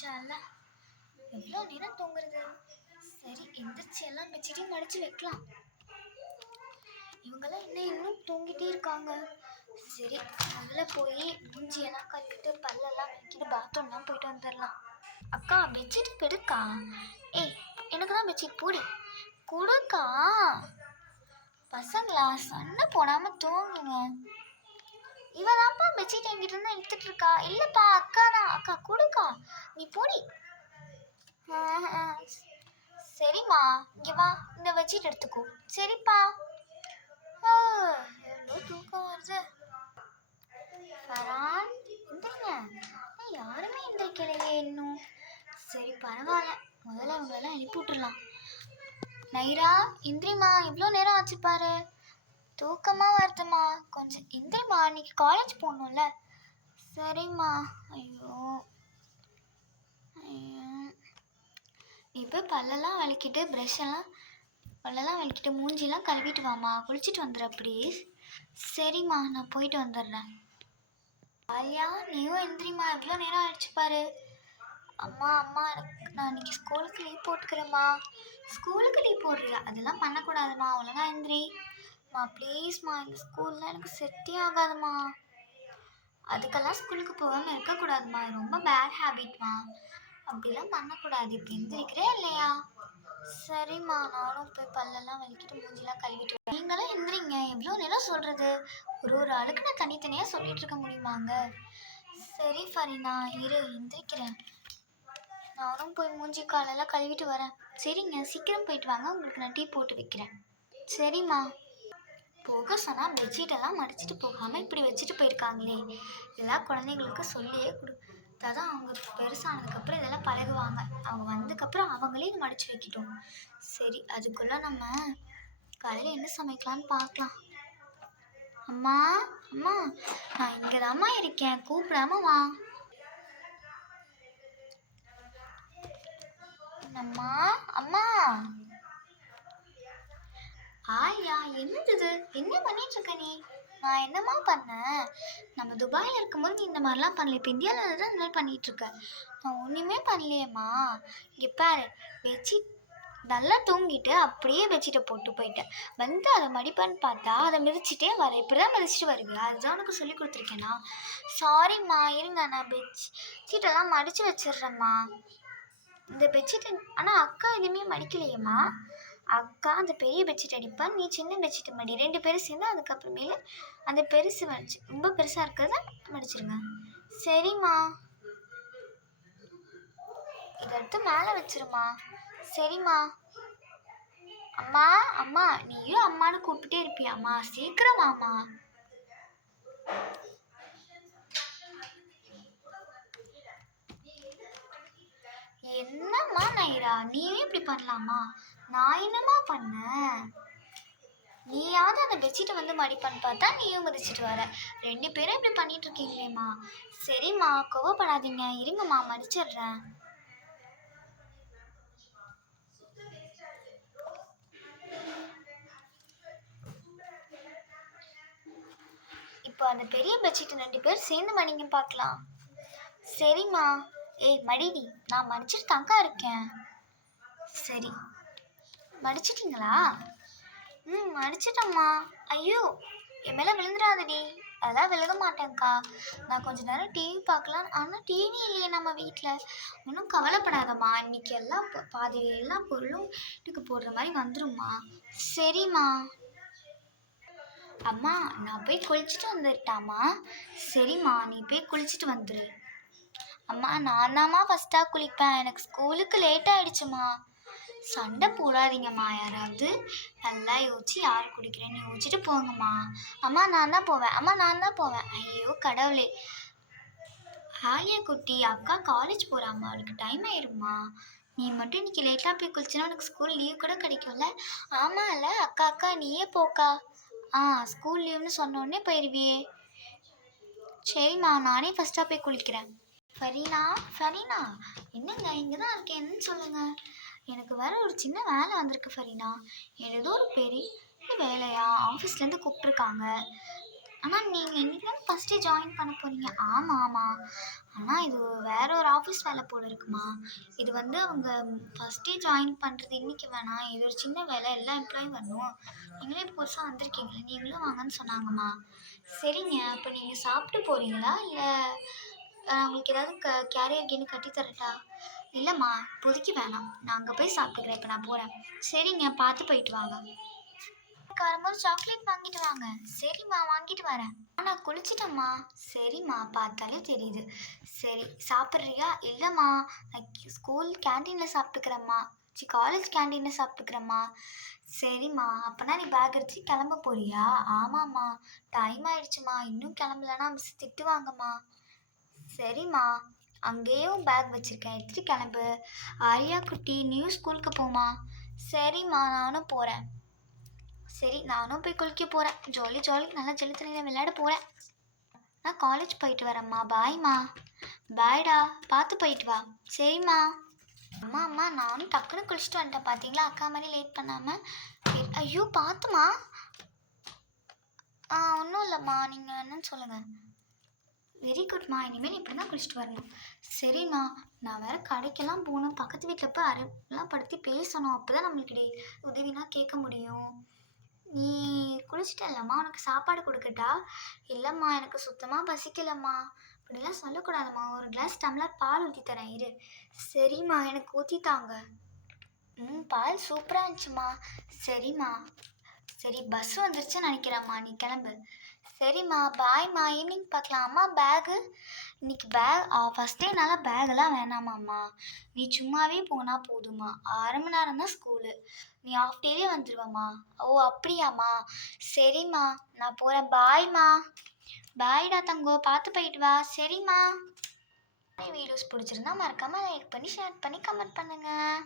ஷாலா எவ்வளோ நேரம் தூங்குறது? சரி, எந்திரிச்சு எல்லாம் பெட்ஷீட்டையும் மடிச்சு வைக்கலாம். இவங்கெல்லாம் இன்னும் தூங்கிட்டே இருக்காங்க. சரி, முதல்ல போய் மூஞ்சியெல்லாம் கழுவிட்டு பல்லெல்லாம் வைக்கிட்டு பாத்ரூம்லாம் போயிட்டு வந்துடலாம். அக்கா, பெட்ஷீட் கெடுக்கா. ஏய், எனக்கு தான் பெட்ஷீட் போடி கொடுக்கா. பசங்களா, சண்டை போடாமல் தூங்குங்க. இவதான்ப்பா பெட்ஷீட் என்கிட்ட இருந்தா எடுத்துட்டு இருக்கா. இல்லப்பா, அக்கா தான். அக்கா கொடுக்கா, நீ போடி. சரிம்மா, இங்க வா, இந்த பெட்ஷீட் எடுத்துக்கோ. சரிப்பா. எவ்வளோ தூக்கம் வருது. ஃபரான், எந்திரிங்க. யாருமே எந்திரிக்கலையே இன்னும். சரி, பரவாயில்ல, முதல்ல அவங்களெல்லாம் எழுப்பி விட்டுடலாம். நைரா, எந்திரிம்மா, இவ்வளோ நேரம் ஆச்சு பாரு. தூக்கமா வருதுமா, கொஞ்சம் எந்திரிம்மா, இன்னைக்கு காலேஜ் போகணும்ல. சரிம்மா. ஐயோ ஐயோ, நீ போய் பல்லெல்லாம் விளக்கிட்டு பல்லெல்லாம் விளக்கிட்டு மூஞ்சிலாம் கழுவிட்டு வாமா, குளிச்சுட்டு வந்துடுற ப்ளீஸ். சரிம்மா, நான் போயிட்டு வந்துடுறேன். ஆலியா, நீயும் எந்திரிம்மா, எவ்வளோ நேரம் ஆயிடுச்சு பாரு. அம்மா அம்மா, நான் இன்னைக்கு ஸ்கூலுக்கு லீவ் போட்டுக்கிறேம்மா. ஸ்கூலுக்கு லீவ் போடுறியா? அதெல்லாம் பண்ணக்கூடாதுமா, ஒழுங்கா எந்திரிம்மா ப்ளீஸ்மா. இந்த ஸ்கூலில் எனக்கு செட்டே ஆகாதுமா. அதுக்கெல்லாம் ஸ்கூலுக்கு போகாமல் இருக்கக்கூடாதுமா, ரொம்ப பேட் ஹேபிட்மா. அப்படிலாம் பண்ணக்கூடாது. இப்போ எந்திரிக்கிறே இல்லையா? சரிம்மா, நானும் போய் பல்லெல்லாம் வலிக்கிட்டு மூஞ்சிலாம் கழுவிட்டு. நீங்களும் எந்திரிங்க, எவ்வளோ நேரம் சொல்கிறது? ஒரு ஆளுக்கு நான் தனித்தனியாக சொல்லிட்டு இருக்க முடியுமாங்க? சரி ஃபரினா, இரு, எந்திரிக்கிறேன். நானும் போய் மூஞ்சி காலெல்லாம் கழுவிட்டு வரேன். சரிங்க, சீக்கிரம் போயிட்டு வாங்க, உங்களுக்கு நான் டீ போட்டு வைக்கிறேன். சரிம்மா. போக சொன்னால் பெட்ஷீட்டெல்லாம் மடிச்சிட்டு போகாமல் இப்படி வச்சுட்டு போயிருக்காங்களே. இதெல்லாம் குழந்தைங்களுக்கு சொல்லியே கொடுத்தாதான் அவங்க பெருசானதுக்கப்புறம் இதெல்லாம் பழகுவாங்க. அவங்க வந்ததுக்கப்புறம் அவங்களே இதை மடித்து வைக்கிட்டோம். சரி, அதுக்குள்ளே நம்ம காலையில் என்ன சமைக்கலான்னு பார்க்கலாம். அம்மா அம்மா, நான் இங்கே தாம்மா இருக்கேன், கூப்பிடாம வா. அம்மா அம்மா. ஆயா, என்னது? என்ன பண்ணிட்டு இருக்க நீ? நான் என்னம்மா பண்ணேன்? நம்ம துபாயில் இருக்கும்போது நீ இந்த மாதிரிலாம் பண்ணல. இப்போ இந்தியாவில் தான் இந்த மாதிரி பண்ணிட்டு இருக்க. நான் ஒன்றுமே பண்ணலையேம்மா. இங்கே பாரு, பெட்ஷீட் நல்லா தூங்கிட்டு அப்படியே பெட்ஷீட்டை போட்டு போயிட்டேன். வந்து அதை மடிப்பான்னு பார்த்தா அதை மிதிச்சிட்டே வரேன். இப்படி தான் மிதிச்சிட்டு வருவியா? அதுதான் உனக்கு சொல்லி கொடுத்துருக்கேனா? சாரிம்மா, இருங்க, நான் பெட்ஷீட்டெல்லாம் மடித்து வச்சிடுறேம்மா. இந்த பெட்ஷீட் ஆனால் அக்கா எதுவுமே மடிக்கலையேம்மா. அக்கா அந்த பெரிய பெட்ஷீட் அடிப்பான், நீ சின்ன பெட்ஷீட் மடி. 2 பேரும் சேர்ந்து அதுக்கப்புறமேல அந்த பெருசு மடிச்சு, ரொம்ப பெருசாக இருக்கிறத மடிச்சிருங்க. சரிம்மா. இதை எடுத்து மேலே வச்சிருமா. சரிம்மா. அம்மா அம்மா, நீயும் அம்மானு கூப்பிட்டே இருப்பியாம்மா? சீக்கிரம் வாம்மா. என்னம்மா நைரா, நீயே இப்படி பண்ணலாமா? நான் என்னம்மா பண்ணேன்? நீயாவது அந்த பெட்ஷீட்டை வந்து மடிப்பான்னு பார்த்தா நீயும் மதிச்சிட்டு வர. 2 பேரும் இப்படி பண்ணிட்டு இருக்கீங்களேம்மா. சரிம்மா, கோவப்படாதீங்க, இருங்கம்மா, மடிச்சிடுறேன். இப்போ அந்த பெரிய பெட்ஷீட்டை 2 பேர் சேர்ந்து மடிங்க பார்க்கலாம். சரிம்மா. ஏய் மடிடி, நான் மடிச்சிட்டு தாக்கா இருக்கேன். சரி, மடிச்சிட்டிங்களா? மடிச்சிட்டம்மா. ஐயோ, என் மேலே விழுந்துடாதடி. அதெல்லாம் விழுக மாட்டேங்க்கா. நான் கொஞ்ச நேரம் டிவி பார்க்கலாம். ஆனால் டிவி இல்லையே நம்ம வீட்டில். ஒன்றும் கவலைப்படாதம்மா, இன்னைக்கு எல்லாம் பாதி எல்லா பொருளும் இதுக்கு போடுற மாதிரி வந்துடும்மா. சரிம்மா. அம்மா, நான் போய் குளிச்சுட்டு வந்துட்டாம்மா. சரிம்மா, நீ போய் குளிச்சுட்டு வந்துடு. அம்மா, நான் தாம்மா ஃபஸ்ட்டாக குளிப்பேன், எனக்கு ஸ்கூலுக்கு லேட் ஆகிடுச்சுமா. சண்டை போடாதீங்கம்மா, யாராவது நல்லா யோசிச்சு யார் குடிக்கிறேன்னு யோசிச்சுட்டு போங்கம்மா. அம்மா, நான் தான் போவேன். அம்மா, நான் தான் போவேன். ஐயோ கடவுளே. ஆலியா குட்டி, அக்கா காலேஜ் போகிறாம்மா, அவளுக்கு டைம் ஆயிரும்மா. நீ மட்டும் இன்னைக்கு லேட்டாக போய் குளிச்சுன்னா உனக்கு ஸ்கூல் லீவ் கூட கிடைக்கும்ல. ஆமாம் இல்லை அக்கா, நீயே போக்கா. ஸ்கூல் லீவ்னு சொன்னோடனே போயிடுவியே. சரிம்மா, நானே ஃபஸ்ட்டாக போய் குளிக்கிறேன். ஃபரீனா என்னங்க, இங்கே தான் இருக்கேன், என்னன்னு சொல்லுங்கள். எனக்கு வேறு ஒரு சின்ன வேலை வந்திருக்கு ஃபரீனா. ஏதோ ஒரு பெரிய வேலையா, ஆஃபீஸ்லேருந்து கூப்பிட்ருக்காங்க. ஆனால் நீங்கள் இன்னைக்கு தானே ஃபஸ்ட்டே ஜாயின் பண்ண போகிறீங்க. ஆமாம் ஆமாம். ஆனால் இது வேற ஒரு ஆஃபீஸ் வேலை போல இருக்குமா. இது வந்து அவங்க ஃபஸ்ட்டே ஜாயின் பண்ணுறது இன்னைக்கு வேணாம். இது ஒரு சின்ன வேலை, எல்லா எம்ப்ளாயும் வரணும். நீங்களே புதுசாக வந்திருக்கீங்களே, நீங்களும் வாங்கன்னு சொன்னாங்கம்மா. சரிங்க, அப்போ நீங்கள் சாப்பிட்டு போகிறீங்களா இல்லை உங்களுக்கு ஏதாவது கேரியர் கேன்னு கட்டி தரட்டா? இல்லைம்மா, இப்போதைக்கு வேணாம், நான் அங்கே போய் சாப்பிட்டுக்கிறேன், இப்போ நான் போகிறேன். சரிங்க, பார்த்து போயிட்டு வாங்க. வரும்போது சாக்லேட் வாங்கிட்டு வாங்க. சரிம்மா, வாங்கிட்டு வரேன். நான் குளிச்சிட்டேம்மா. சரிம்மா, பார்த்தாலே தெரியுது. சரி, சாப்பிட்றியா? இல்லைம்மா, நான் ஸ்கூல் கேன்டீனில் சாப்பிட்டுக்கிறேம்மா. காலேஜ் கேன்டீனில் சாப்பிட்டுக்கிறேம்மா. சரிம்மா, அப்போனா நீ பேக் எடுத்து கிளம்ப போறியா? ஆமாம்மா, டைம் ஆயிடுச்சுமா, இன்னும் கிளம்பலன்னா மிஸ் திட்டுவாங்கம்மா. சரிம்மா, அங்கேயும் பேக் வச்சுருக்கேன், எடுத்துகிட்டு கிளம்பு. ஆரியா குட்டி, நீயும் ஸ்கூலுக்கு போமா. சரிம்மா, நானும் போகிறேன். சரி, நானும் போய் குளிக்க போகிறேன். ஜாலி ஜாலி, நல்லா ஜல்லி தண்ணியில் விளையாட போகிறேன். நான் காலேஜ் போயிட்டு வரேம்மா. பாய்மா. பாய்டா, பார்த்து போயிட்டு வா. சரிம்மா. அம்மா அம்மா, நானும் டக்குன்னு குளிச்சுட்டு வந்துட்டேன். பார்த்தீங்களா, அக்கா மாதிரி லேட் பண்ணாமல். ஐயோ, பார்த்துமா. ஒன்றும் இல்லைம்மா, நீங்கள் என்னன்னு சொல்லுங்கள். வெரி குட்மா, இனிமேல் இப்படி தான் குளிச்சுட்டு வரணும். சரிண்ணா, நான் வேறு கடைக்கெல்லாம் போகணும். பக்கத்து வீட்டில் போய் அரைலாம் படுத்தி பேசணும். அப்போ தான் நம்மளுக்கு உதவினா கேட்க முடியும். நீ குளிச்சிட்டல்லம்மா, உனக்கு சாப்பாடு கொடுக்கட்டா? இல்லைம்மா, எனக்கு சுத்தமாக பசிக்கலம்மா. இப்படிலாம் சொல்லக்கூடாதும்மா. ஒரு கிளாஸ் டம்ளர் பால் ஊற்றி தரேன் இரு. சரிம்மா, எனக்கு ஊற்றித்தாங்க. பால் சூப்பராக இருந்துச்சுமா. சரிம்மா. சரி, பஸ் வந்துருச்சுன்னு நினைக்கிறேம்மா, நீ கிளம்பு. சரிம்மா, பாய்மா, ஈவினிங் பார்க்கலாம். அம்மா, பேகு இன்னைக்கு ஃபஸ்ட்டே என்னால் பேகெல்லாம் வேணாமாம்மா. நீ சும்மாவே போனால் போதுமா. 6 மணி நேரம் தான் ஸ்கூலு. நீ ஆஃப் டேலே வந்துடுவம்மா. ஓ, அப்படியாம்மா. சரிம்மா, நான் போகிறேன். பாய்மா. பாய்டா தங்கோ, பார்த்து போயிட்டு வா. சரிம்மா. வீடியோஸ் பிடிச்சிருந்தா மறக்காமல் லைக் பண்ணி, ஷேர் பண்ணி, கமெண்ட் பண்ணுங்கள்.